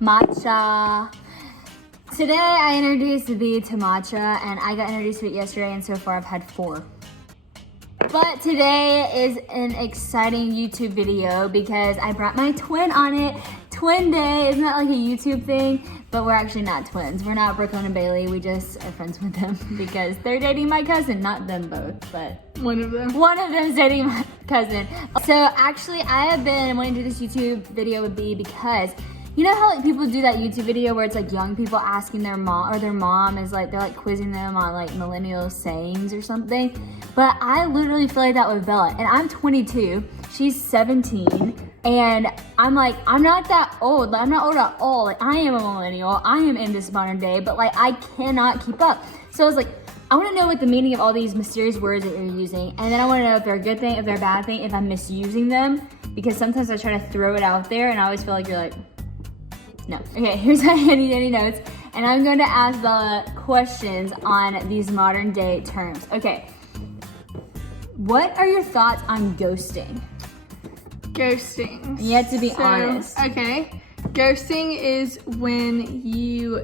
matcha. Today I introduced thee to matcha, and I got introduced to it yesterday, and so far I've had 4. But today is an exciting YouTube video because I brought my twin on it. Twin day, isn't that like a YouTube thing? But we're actually not twins. We're not Brooklyn and Bailey. We just are friends with them because they're dating my cousin. Not them both, but one of them. One of them's dating my cousin. So actually I have been wanting to do this YouTube video with B because you know how like people do that YouTube video where it's like young people asking their mom, or their mom is like, they're like quizzing them on like millennial sayings or something. But I literally feel like that with Bella, and I'm 22, she's 17, and I'm like, I'm not that old, like, I'm not old at all, like I am a millennial, I am in this modern day, but like I cannot keep up. So I was like, I wanna know what the meaning of all these mysterious words that you're using, and then I wanna know if they're a good thing, if they're a bad thing, if I'm misusing them, because sometimes I try to throw it out there and I always feel like you're like, no. Okay, here's my handy dandy notes, and I'm going to ask Bella questions on these modern day terms. Okay, what are your thoughts on ghosting? Ghosting. You have to be honest. Okay, ghosting is when you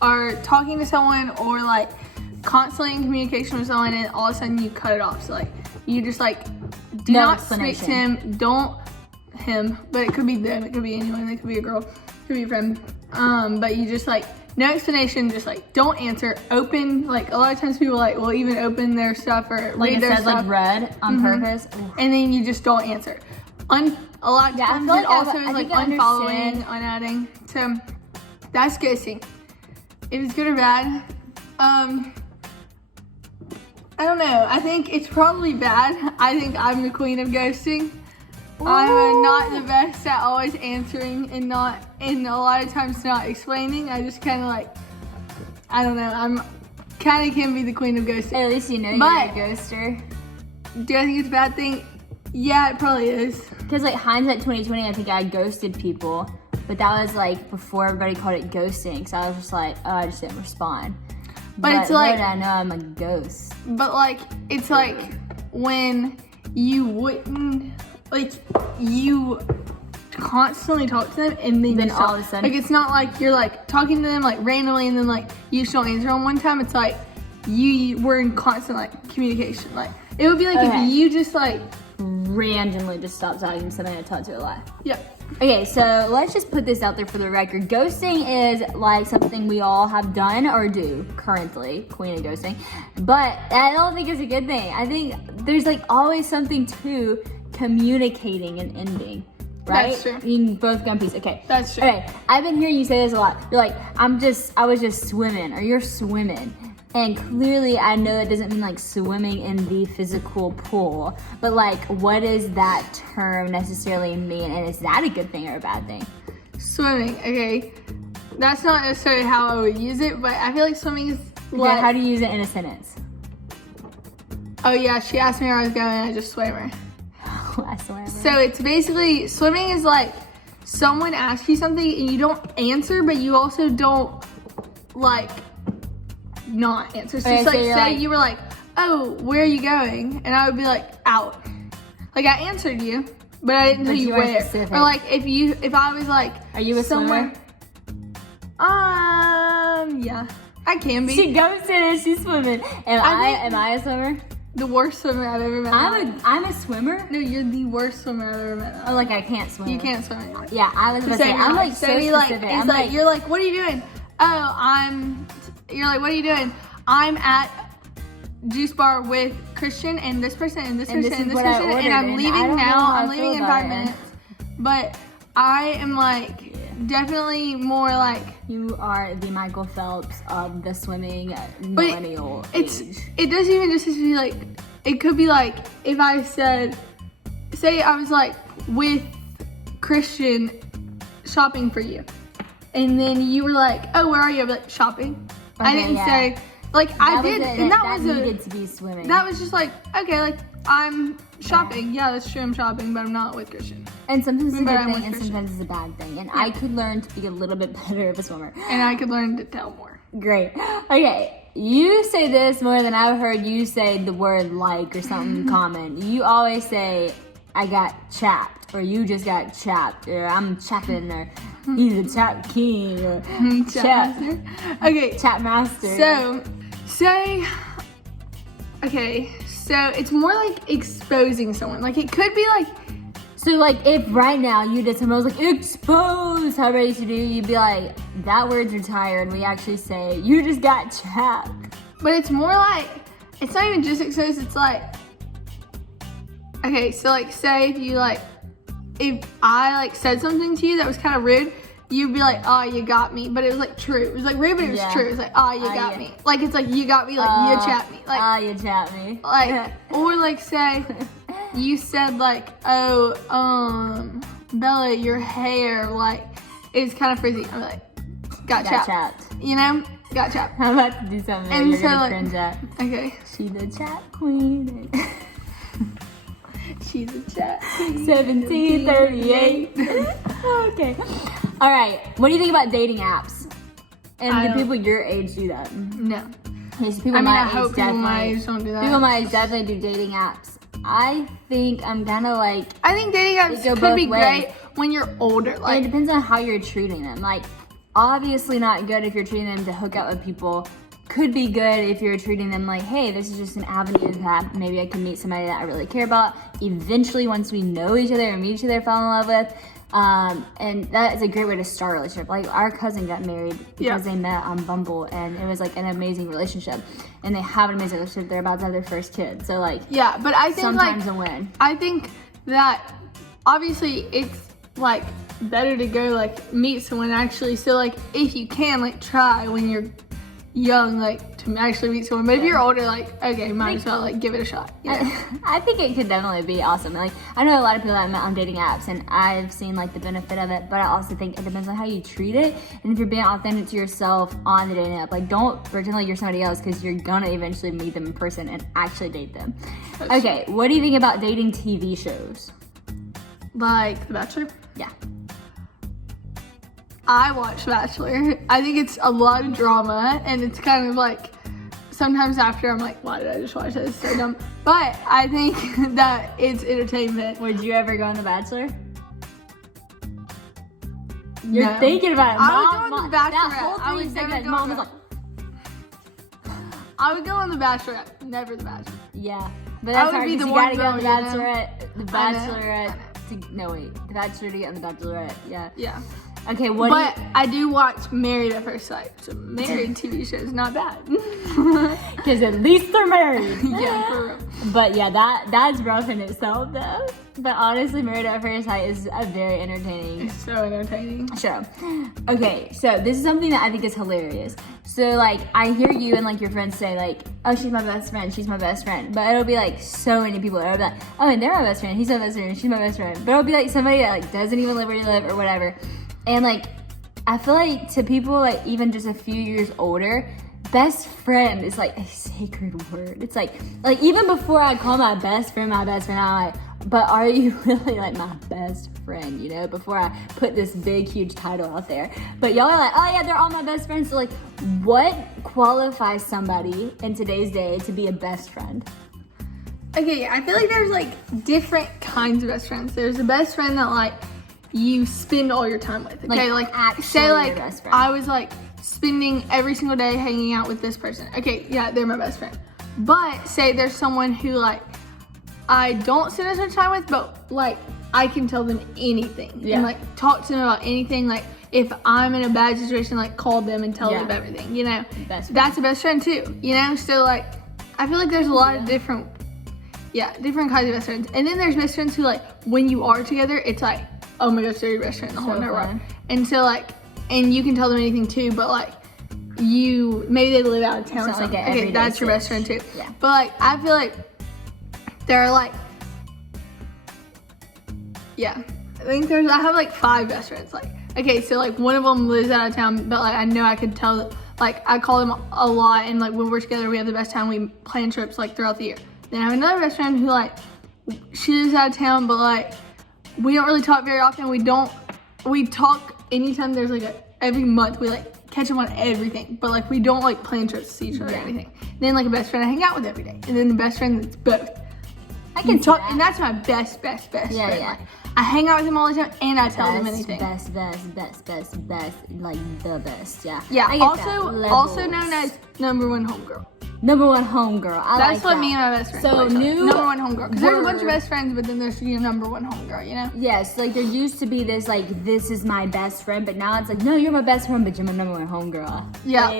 are talking to someone or like constantly in communication with someone and all of a sudden you cut it off. So like you just like do No not speak to him, but it could be them, it could be anyone, it could be a girl, it could be a friend. But you just like, no explanation, just like don't answer, open, like a lot of times people like will even open their stuff or Like read it their says stuff. like red on purpose. And then you just don't answer. A lot of times like it also I is like think I unfollowing, unadding. So that's ghosting. If it's good or bad, I don't know. I think it's probably bad. I think I'm the queen of ghosting. I'm not the best at always answering and a lot of times not explaining. I just kind of like, I don't know. I'm kind of can be the queen of ghosting. At least you know you're But a ghoster. do I think it's a bad thing? Yeah, it probably is. Because like hindsight 2020, I think I ghosted people, but that was like before everybody called it ghosting. So I was just like, oh, I just didn't respond. But it's like, little did I know I'm a ghost. But like, it's like when you wouldn't, like you constantly talk to them and then all of a sudden, like it's not like you're like talking to them like randomly and then like you just don't answer on one time. It's like you were in constant like communication. Like it would be like if you just like randomly just stopped talking to somebody I talked to a lot. Yep. Okay, so let's just put this out there for the record. Ghosting is like something we all have done or do currently, queen of ghosting. But I don't think it's a good thing. I think there's like always something to communicating and ending, right? That's true. You can both go in peace. Okay. That's true. Okay, I've been hearing you say this a lot. You're like, I was just swimming, or you're swimming. And clearly I know that doesn't mean like swimming in the physical pool, but like what does that term necessarily mean? And is that a good thing or a bad thing? Swimming, okay. That's not necessarily how I would use it, but I feel like swimming is like, Yeah, how do you use it in a sentence? oh yeah, she asked me where I was going and I just swam her. I swear. So it's basically, swimming is like someone asks you something and you don't answer, but you also don't like not answer. So Okay, it's like, so you're say like- you were like, oh, where are you going? And I would be like, out. Like I answered you, but I didn't tell But you you weren't where. specific. Or like if I was like, Are you a somewhere, swimmer? yeah, I can be. She ghosted and she's swimming. Am I a swimmer? The worst swimmer I've ever met. I'm a swimmer? No, you're the worst swimmer I've ever met. Oh, like I can't swim. You can't swim anymore. Yeah, I was about to say, I'm like so specific. It's I'm like, you're like, what are you doing? Oh, you're like, what are you doing? I'm at Juice Bar with Christian and this person and this person and this person, and I'm leaving now. I'm leaving in 5 minutes. But I am like definitely more like, you are the Michael Phelps of the swimming millennial age. It doesn't even just have to be like, it could be like if I said, say I was like with Christian shopping for you, and then you were like, oh, where are you? I'd be like, shopping. I didn't say, like, I did, and that needed to be swimming. That was just like, okay, like, I'm shopping. Yeah, that's true, I'm shopping, but I'm not with Christian. And sometimes it's a But good I'm thing with and Christian. sometimes it's a bad thing. And I could learn to be a little bit better of a swimmer. And I could learn to tell more. Great. Okay, you say this more than I've heard you say the word like or something common. You always say, I got chapped, or you just got chapped, or I'm chapping, or he's a chap king, or chap. Okay. Chap master. So, say, okay, so it's more like exposing someone. Like, it could be like, so like if right now you did something, I was like, expose, how ready to do, you'd be like, that word's retired, and we actually say, you just got chapped. but it's more like, it's not even just exposed, it's like, okay, so like, say if you like, if I like said something to you that was kind of rude, you'd be like, oh, you got me, but it was like true. It was like rude, but it was true. It was like, oh, you got me. Like, it's like, you got me, like, you chapped me. Like, you chapped me. Like, or like, say, you said like, oh, Bella, your hair, like, is kind of frizzy. I'm like, got chapped. You know? Got chapped. I'm about to do something that you're gonna cringe at. Okay. She's the chat queen. She's a chat queen. 1738. Okay. All right. What do you think about dating apps? And do people your age do that? No. Okay, so people my age hope people my age don't do that. People my age definitely do dating apps. I think I'm kind of like. I think dating apps could be great when you're older. Like, it depends on how you're treating them. Like, obviously not good if you're treating them to hook up with people. Could be good if you're treating them like, hey, this is just an avenue that maybe I can meet somebody that I really care about. Eventually, once we know each other and meet each other, fall in love with. And that is a great way to start a relationship. Like, our cousin got married because they met on Bumble, and it was like an amazing relationship. And they have an amazing relationship. They're about to have their first kid. So like, yeah, but I think sometimes a win. I think that obviously it's like better to go like meet someone actually. So like, if you can, like, try when you're young, like, to actually meet someone. But if you're older, like, okay, might as well like give it a shot. I think it could definitely be awesome. Like, I know a lot of people that I met on dating apps, and I've seen like the benefit of it, but I also think it depends on how you treat it, and if you're being authentic to yourself on the dating app. Like, don't pretend like you're somebody else, because you're gonna eventually meet them in person and actually date them. Okay, what do you think about dating TV shows? Like The Bachelor? Yeah. I watch Bachelor. I think it's a lot of drama, and it's kind of like, sometimes after I'm like, why did I just watch this? It's so dumb. But I think that it's entertainment. Would you ever go on The Bachelor? You're No. thinking about it. I would go on The Bachelorette. That whole I would 3 never seconds, go Mom on was like, I would go on The Bachelorette, never The Bachelor. yeah. But that's hard, be because the you one gotta get on The girl, you know? Bachelorette. The Bachelorette. No, wait. The Bachelor to get on The Bachelorette. Yeah. Yeah. Okay, But I do watch Married at First Sight. So married TV shows, not bad. because at least they're married. Yeah, for real. But yeah, that's rough in itself, though. But honestly, Married at First Sight is a very entertaining It's so entertaining. show. Okay, so this is something that I think is hilarious. So like, I hear you and like your friends say like, oh, she's my best friend, she's my best friend. But it'll be like so many people. It'll be like, oh, and they're my best friend, he's my best friend, she's my best friend. But it'll be like somebody that like doesn't even live where you live or whatever. And like, I feel like to people like even just a few years older, best friend is like a sacred word. It's like even before I call my best friend, I'm like, but are you really like my best friend, you know, before I put this big, huge title out there. But y'all are like, oh yeah, they're all my best friends. So like, what qualifies somebody in today's day to be a best friend? Okay, I feel like there's like different kinds of best friends. There's a best friend that like you spend all your time with. Okay, like say like your best friend. I was like spending every single day hanging out with this person. Okay, yeah, they're my best friend. But say there's someone who like I don't spend as much time with, but like I can tell them anything and like talk to them about anything. Like if I'm in a bad situation, like call them and tell them everything. You know, that's a best friend too. You know, so like I feel like there's a lot of different kinds of best friends. And then there's best friends who like when you are together, it's like, oh my gosh, they're your best friend the whole entire world. And so like, and you can tell them anything too, but like maybe they live out of town or something. Like okay, that's your best friend too. Yeah. But like, I feel like there are like, I have like 5 best friends. Like, okay, so like one of them lives out of town, but like I know I could tell, like I call them a lot, and like when we're together, we have the best time. We plan trips like throughout the year. Then I have another best friend who like, she lives out of town, but like, we don't really talk very often. We talk anytime there's like every month we like catch up on everything, but like we don't like plan trips to see each other or anything. Then like a best friend I hang out with every day, and then the best friend that's both. I can talk, and that's my best friend. Yeah. Like, I hang out with him all the time, and I tell them anything. Best, like the best. Yeah. Yeah. I get that. Also known as number one homegirl. Number one homegirl. That's what me and my best friend. So new number one homegirl. Because there's a bunch of best friends, but then there's your number one homegirl. You know? Yes. Like there used to be this like this is my best friend, but now it's like no, you're my best friend, but you're my number one homegirl. Yeah.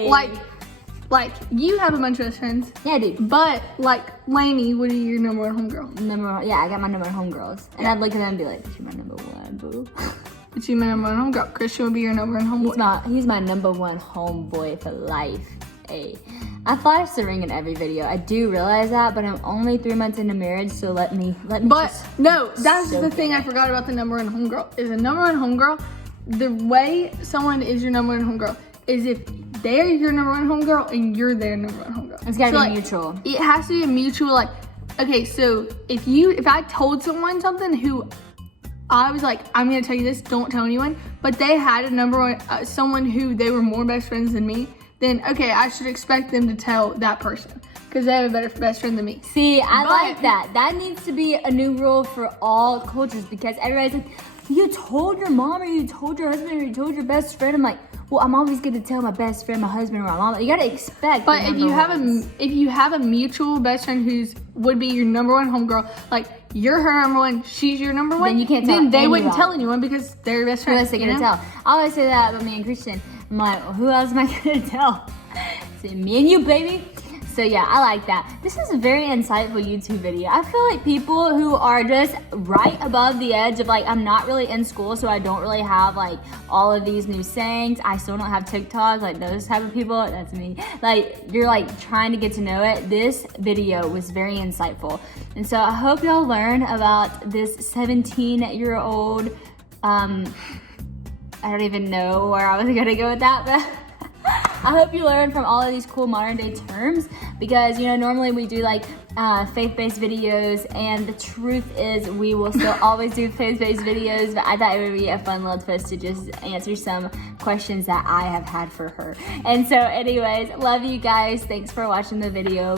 Like you have a bunch of best friends. Yeah, I do. But like Lainey, what are your number one homegirl? Yeah, I got my number one homegirls, and I'd look at them and be like, "But you're my number one, boo." But you're my number one homegirl. Christian would be your number one homeboy. He's my number one homeboy for life. Hey, I flash the ring in every video. I do realize that, but I'm only 3 months into marriage, so let me. But no, that's the thing I forgot about the number one homegirl. Is a number one homegirl, the way someone is your number one homegirl is if they're your number one homegirl and you're their number one homegirl. It's gotta be mutual. It has to be a mutual. Like, okay, so if I told someone something who I was like, I'm gonna tell you this, don't tell anyone, but they had a number one someone who they were more best friends than me, then okay, I should expect them to tell that person because they have a better best friend than me. See, I like that. That needs to be a new rule for all cultures because everybody's like, you told your mom or you told your husband or you told your best friend. I'm like, well, I'm always going to tell my best friend, my husband, or my mom. You got to expect. But if you have a mutual best friend who's would be your number one homegirl, like you're her number one, she's your number one, then you can't tell. Then they wouldn't tell anyone because they're your best friend. Who else are they going to tell? I always say that about me and Christian. I'm like, well, who else am I going to tell? It's me and you, baby. So yeah, I like that. This is a very insightful YouTube video. I feel like people who are just right above the edge of like, I'm not really in school, so I don't really have like all of these new sayings. I still don't have TikTok, like those type of people, that's me. Like you're like trying to get to know it. This video was very insightful. And so I hope y'all learn about this 17-year-old, I don't even know where I was gonna go with that, but I hope you learn from all of these cool modern day terms because, you know, normally we do like faith-based videos and the truth is we will still always do faith-based videos, but I thought it would be a fun little twist to just answer some questions that I have had for her. And so anyways, love you guys. Thanks for watching the video.